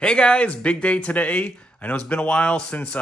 Hey guys, big day today. I know it's been a while since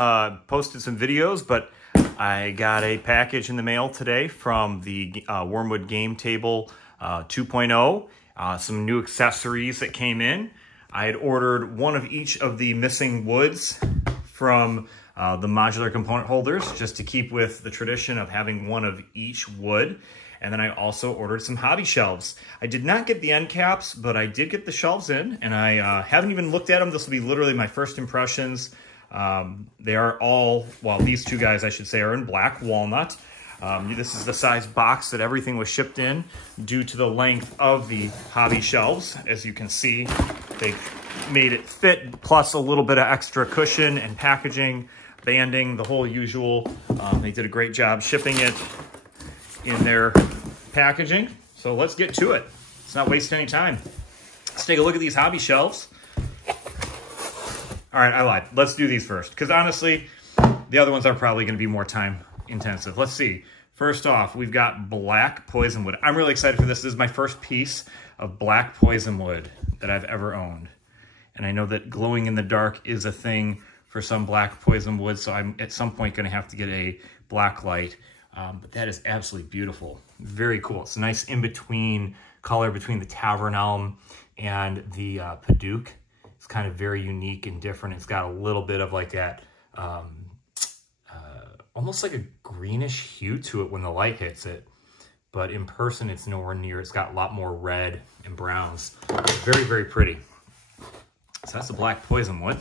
posted some videos, but I got a package in the mail today from the Wyrmwood Game Table 2.0. Some new accessories that came in. I had ordered one of each of the missing woods from the modular component holders, just to keep with the tradition of having one of each wood. And then I also ordered some hobby shelves. I did not get the end caps, but I did get the shelves in, and I haven't even looked at them. This will be literally my first impressions. They are all, well, these two guys, I should say, are in black walnut. This is the size box that everything was shipped in due to the length of the hobby shelves. As you can see, they made it fit, plus a little bit of extra cushion and packaging, banding, the whole usual. They did a great job shipping it in their packaging. So let's get to it. Let's not waste any time. Let's take a look at these hobby shelves. All right, I lied. Let's do these first, because honestly, the other ones are probably going to be more time intensive. Let's see. First off, we've got black poison wood. I'm really excited for this. This is my first piece of black poison wood that I've ever owned. And I know that glowing in the dark is a thing for some black poison wood, so I'm at some point going to have to get a black light. But that is absolutely beautiful. Very cool. It's a nice in-between color between the tavern elm and the Paduk. It's kind of very unique and different. It's got a little bit of like that, almost like a greenish hue to it when the light hits it. But in person, it's nowhere near. It's got a lot more red and browns. Very, very pretty. So that's the black poison wood.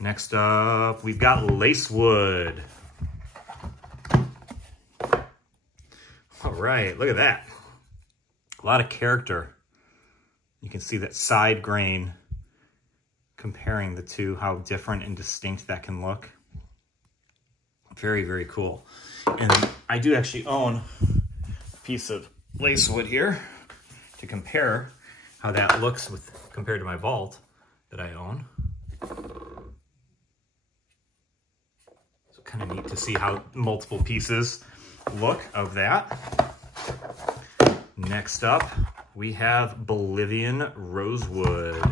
Next up, we've got lace wood. All right, look at that. A lot of character. You can see that side grain comparing the two, how different and distinct that can look. Very, very cool. And I do actually own a piece of lace wood here to compare how that looks with compared to my vault that I own. So kind of neat to see how multiple pieces look of that. Next up, we have Bolivian rosewood.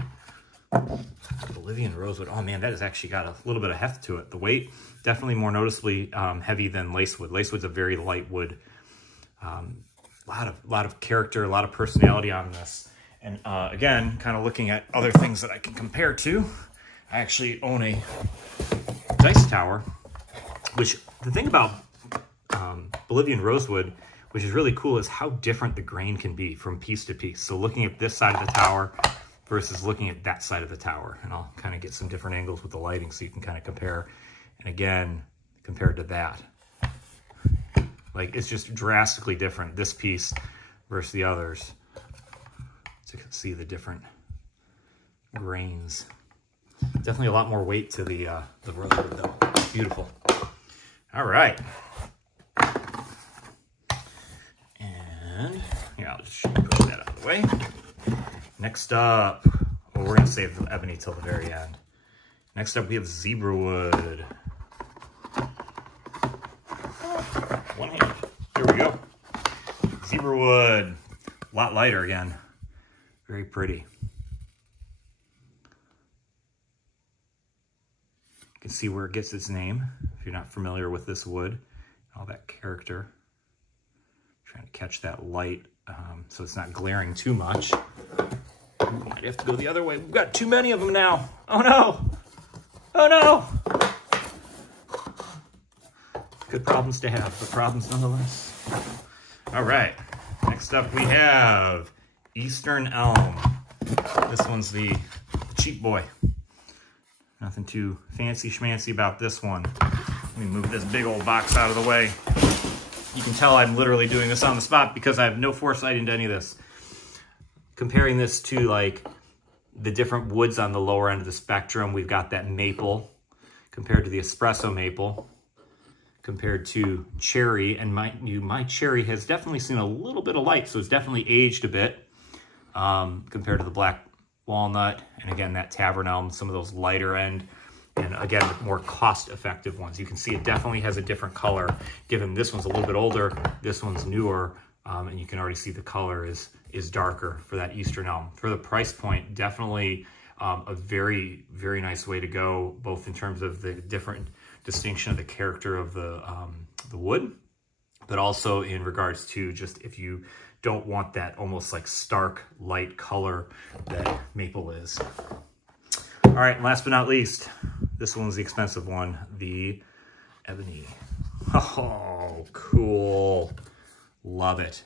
Bolivian rosewood. Oh man, that has actually got a little bit of heft to it. The weight, definitely more noticeably heavy than lacewood. Lacewood's a very light wood. Lot of character, a lot of personality on this. And again, kind of looking at other things that I can compare to, I actually own a dice tower, which the thing about Bolivian rosewood, which is really cool, is how different the grain can be from piece to piece. So looking at this side of the tower versus looking at that side of the tower, and I'll kind of get some different angles with the lighting so you can kind of compare. And again, compared to that, like it's just drastically different, this piece versus the others. So you can see the different grains. Definitely a lot more weight to the rosewood though. Beautiful. All right. And yeah, I'll just push that out of the way. Next up, oh, we're gonna save the ebony till the very end. Next up, we have zebra wood. One hand. Here we go. Zebra wood, a lot lighter again. Very pretty. You can see where it gets its name if you're not familiar with this wood. All that character. Trying to catch that light so it's not glaring too much. Might have to go the other way. We've got too many of them now. Oh no! Oh no! Good problems to have, but problems nonetheless. All right. Next up we have Eastern Elm. This one's the cheap boy. Nothing too fancy schmancy about this one. Let me move this big old box out of the way. You can tell I'm literally doing this on the spot because I have no foresight into any of this. Comparing this to like the different woods on the lower end of the spectrum, we've got that maple compared to the espresso maple, compared to cherry. And my cherry has definitely seen a little bit of light, so it's definitely aged a bit compared to the black walnut. And again, that tavern elm, some of those lighter end, and again, more cost-effective ones. You can see it definitely has a different color, given this one's a little bit older, this one's newer, and you can already see the color is darker for that Eastern elm. For the price point, definitely a very, very nice way to go, both in terms of the different distinction of the character of the wood, but also in regards to just if you don't want that almost like stark light color that maple is. All right, and last but not least, this one's the expensive one, the ebony. Oh, cool. Love it.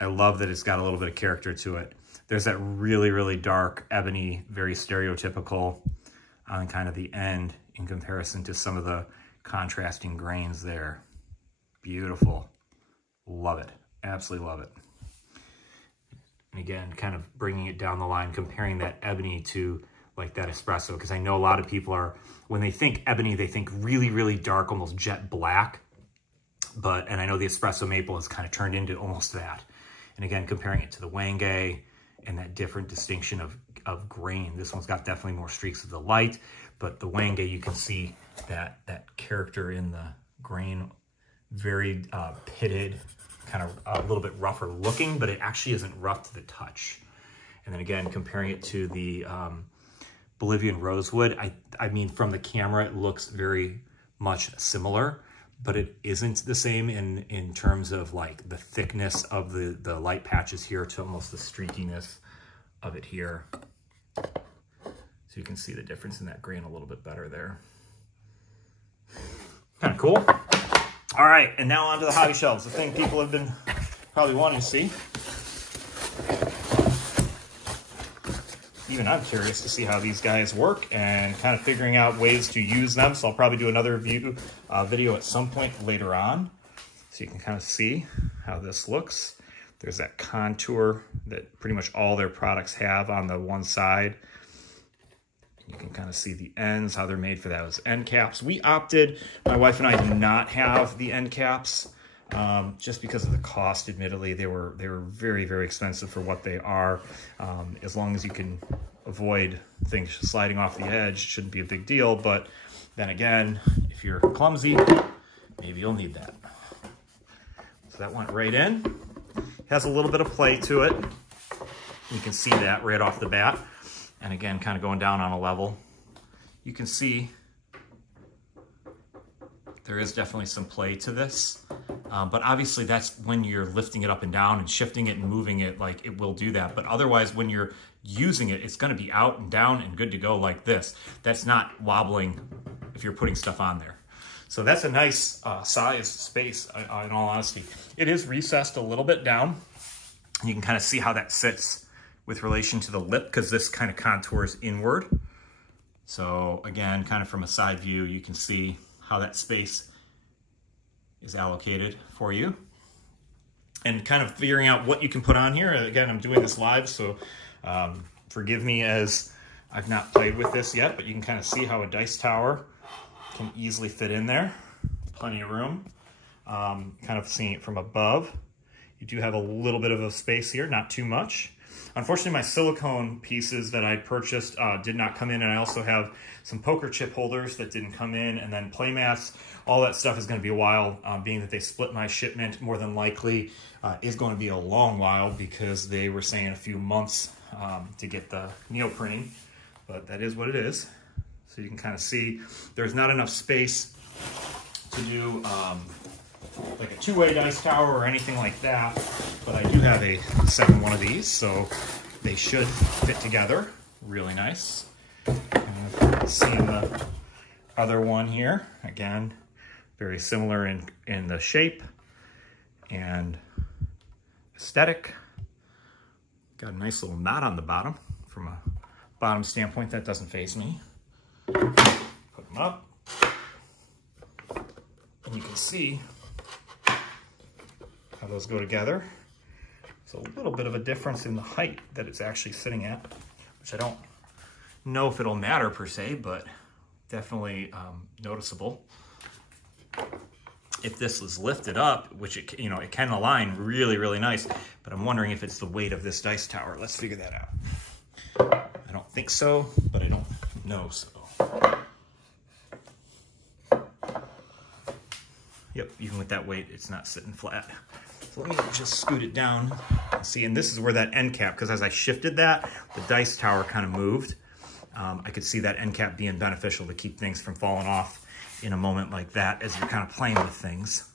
I love that it's got a little bit of character to it. There's that really, really dark ebony, very stereotypical on kind of the end in comparison to some of the contrasting grains there. Beautiful. Love it. Absolutely love it. And again, kind of bringing it down the line, comparing that ebony to like that espresso, because I know a lot of people are, when they think ebony, they think really, really dark, almost jet black. And I know the espresso maple has kind of turned into almost that. And again, comparing it to the Wenge and that different distinction of grain. This one's got definitely more streaks of the light, but the Wenge, you can see that character in the grain, very pitted, kind of a little bit rougher looking, but it actually isn't rough to the touch. And then again, comparing it to the Bolivian rosewood, I mean, from the camera, it looks very much similar, but it isn't the same in terms of like the thickness of the light patches here to almost the streakiness of it here. So you can see the difference in that grain a little bit better there. Kind of cool. All right, and now onto the hobby shelves, the thing people have been probably wanting to see. Even I'm curious to see how these guys work and kind of figuring out ways to use them. So I'll probably do another video at some point later on, so you can kind of see how this looks. There's that contour that pretty much all their products have on the one side. You can kind of see the ends, how they're made for those end caps. We opted, my wife and I do not have the end caps, just because of the cost. Admittedly, they were very, very expensive for what they are. As long as you can avoid things sliding off the edge, shouldn't be a big deal. But then again, if you're clumsy, maybe you'll need that. So that went right in. Has a little bit of play to it. You can see that right off the bat. And again, kind of going down on a level, you can see there is definitely some play to this. But obviously that's when you're lifting it up and down and shifting it and moving it, like it will do that. But otherwise, when you're using it, it's gonna be out and down and good to go like this. That's not wobbling if you're putting stuff on there. So that's a nice size space, in all honesty. It is recessed a little bit down. You can kind of see how that sits with relation to the lip, because this kind of contours inward. So again, kind of from a side view, you can see how that space is allocated for you. And kind of figuring out what you can put on here. Again, I'm doing this live, so forgive me as I've not played with this yet, but you can kind of see how a dice tower can easily fit in there. Plenty of room. Kind of seeing it from above. You do have a little bit of a space here, not too much. Unfortunately, my silicone pieces that I purchased did not come in, and I also have some poker chip holders that didn't come in, and then play mats. All that stuff is going to be a while, being that they split my shipment. More than likely is going to be a long while, because they were saying a few months to get the neoprinting, but that is what it is. So you can kind of see there's not enough space to do like a two-way dice tower or anything like that, but I do have a second one of these, so they should fit together really nice. Seeing the other one here, again, very similar in the shape and aesthetic. Got a nice little knot on the bottom. From a bottom standpoint, that doesn't faze me. Put them up, and you can see how those go together. There's a little bit of a difference in the height that it's actually sitting at, which I don't know if it'll matter per se, but definitely noticeable. If this was lifted up, which it can align really, really nice, but I'm wondering if it's the weight of this dice tower. Let's figure that out. I don't think so, but I don't know so. Yep, even with that weight, it's not sitting flat. So let me just scoot it down. See, and this is where that end cap, because as I shifted that, the dice tower kind of moved. I could see that end cap being beneficial to keep things from falling off in a moment like that as you're kind of playing with things.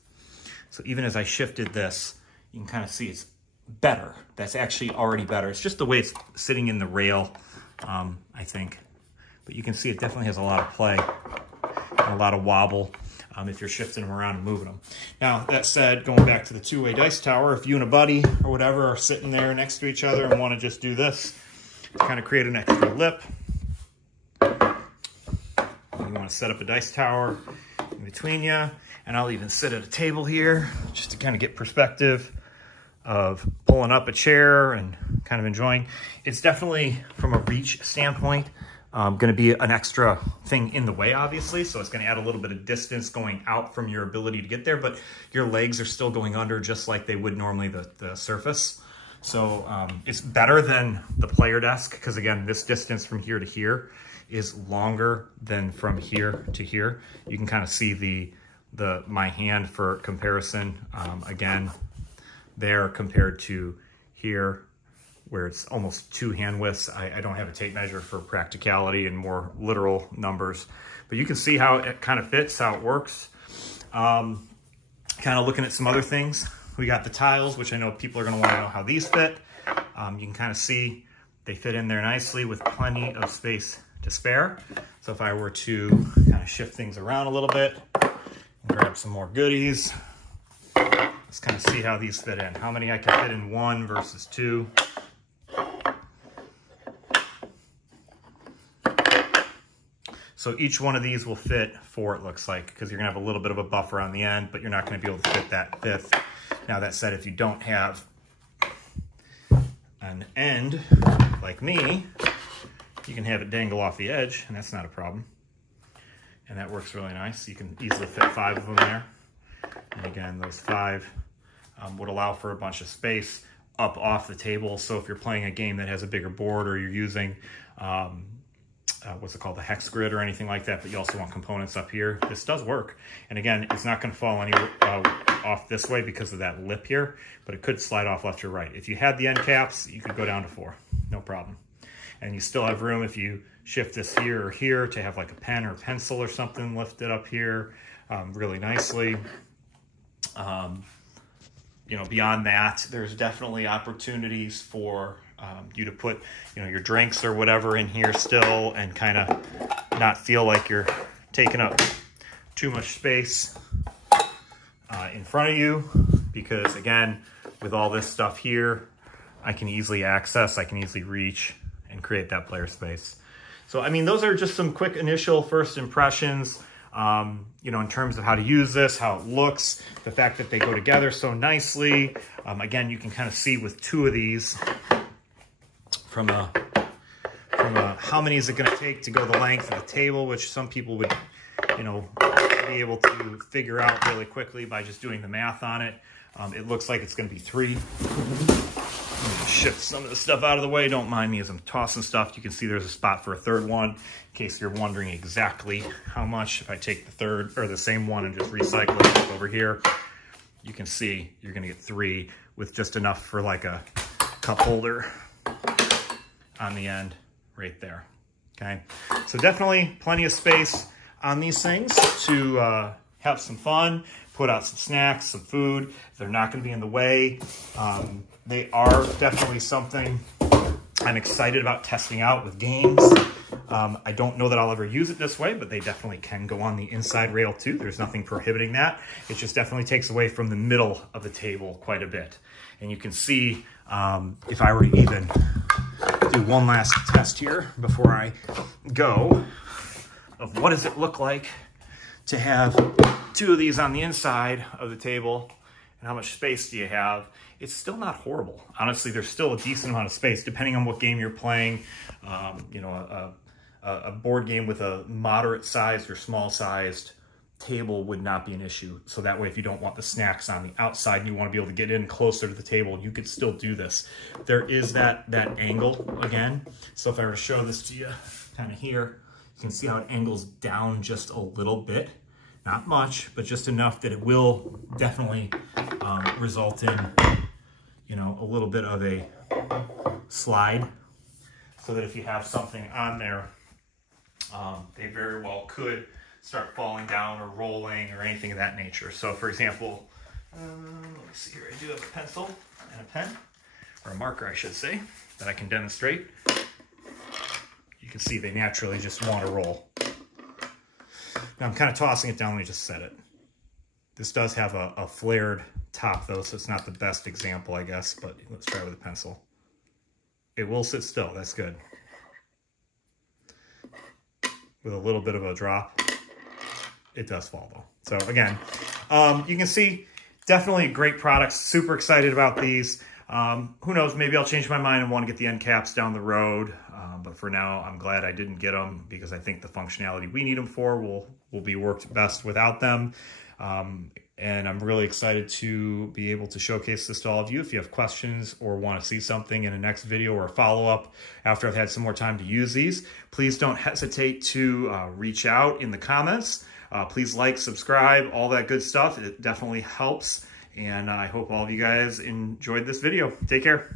So even as I shifted this, you can kind of see it's better. That's actually already better. It's just the way it's sitting in the rail, I think. But you can see it definitely has a lot of play and a lot of wobble if you're shifting them around and moving them. Now, that said, going back to the two-way dice tower, if you and a buddy or whatever are sitting there next to each other and want to just do this, to kind of create an extra lip, you want to set up a dice tower in between you, and I'll even sit at a table here just to kind of get perspective of pulling up a chair and kind of enjoying. It's definitely, from a reach standpoint, going to be an extra thing in the way, obviously, so it's going to add a little bit of distance going out from your ability to get there, but your legs are still going under just like they would normally the surface. So it's better than the player desk, because again, this distance from here to here is longer than from here to here. You can kind of see my hand for comparison, again, there compared to here, where it's almost 2 hand widths. I don't have a tape measure for practicality and more literal numbers, but you can see how it kind of fits, how it works. Kind of looking at some other things. We got the tiles, which I know people are going to want to know how these fit. You can kind of see they fit in there nicely with plenty of space to spare. So if I were to kind of shift things around a little bit and grab some more goodies, let's kind of see how these fit in. How many I can fit in 1 versus 2. So each one of these will fit 4, it looks like, because you're gonna have a little bit of a buffer on the end, but you're not gonna be able to fit that 5th. Now that said, if you don't have an end like me, you can have it dangle off the edge, and that's not a problem. And that works really nice. You can easily fit 5 of them there. And again, those 5 would allow for a bunch of space up off the table. So if you're playing a game that has a bigger board, or you're using, what's it called, the hex grid or anything like that, but you also want components up here, this does work. And again, it's not gonna fall anywhere off this way because of that lip here, but it could slide off left or right. If you had the end caps, you could go down to 4, no problem. And you still have room if you shift this here or here to have like a pen or a pencil or something lifted up here really nicely. You know, beyond that, there's definitely opportunities for you to put, you know, your drinks or whatever in here still and kind of not feel like you're taking up too much space in front of you, because again, with all this stuff here, I can easily access, I can easily reach and create that player space. So, I mean, those are just some quick initial first impressions. You know, in terms of how to use this, how it looks, the fact that they go together so nicely. Again, you can kind of see with 2 of these from a how many is it going to take to go the length of the table, which some people would, you know, be able to figure out really quickly by just doing the math on it. It looks like it's going to be 3. Shift some of the stuff out of the way. Don't mind me as I'm tossing stuff. You can see there's a spot for a 3rd one, in case you're wondering exactly how much. If I take the 3rd or the same one and just recycle it over here, you can see you're gonna get 3 with just enough for like a cup holder on the end right there. Okay, so definitely plenty of space on these things to have some fun, put out some snacks, some food. They're not gonna be in the way. They are definitely something I'm excited about testing out with games. I don't know that I'll ever use it this way, but they definitely can go on the inside rail too. There's nothing prohibiting that. It just definitely takes away from the middle of the table quite a bit. And you can see, if I were to even do one last test here before I go, of what does it look like to have 2 of these on the inside of the table, and how much space do you have? It's still not horrible. Honestly, there's still a decent amount of space, depending on what game you're playing. You know, a board game with a moderate-sized or small-sized table would not be an issue. So that way, if you don't want the snacks on the outside and you want to be able to get in closer to the table, you could still do this. There is that angle again. So if I were to show this to you kind of here, you can see how it angles down just a little bit. Not much, but just enough that it will definitely result in, you know, a little bit of a slide, so that if you have something on there they very well could start falling down or rolling or anything of that nature. So for example, let me see here, I do have a pencil and a pen, or a marker I should say, that I can demonstrate. You can see they naturally just want to roll. Now I'm kind of tossing it down, let me just set it. This does have a flared top though, so it's not the best example, I guess, but let's try with a pencil. It will sit still, that's good. With a little bit of a drop, it does fall though. So again, you can see, definitely great products, super excited about these. Who knows, maybe I'll change my mind and want to get the end caps down the road. But for now, I'm glad I didn't get them because I think the functionality we need them for will be worked best without them. And I'm really excited to be able to showcase this to all of you. If you have questions or want to see something in a next video or a follow-up after I've had some more time to use these, please don't hesitate to reach out in the comments. Please like, subscribe, all that good stuff. It definitely helps. And I hope all of you guys enjoyed this video. Take care.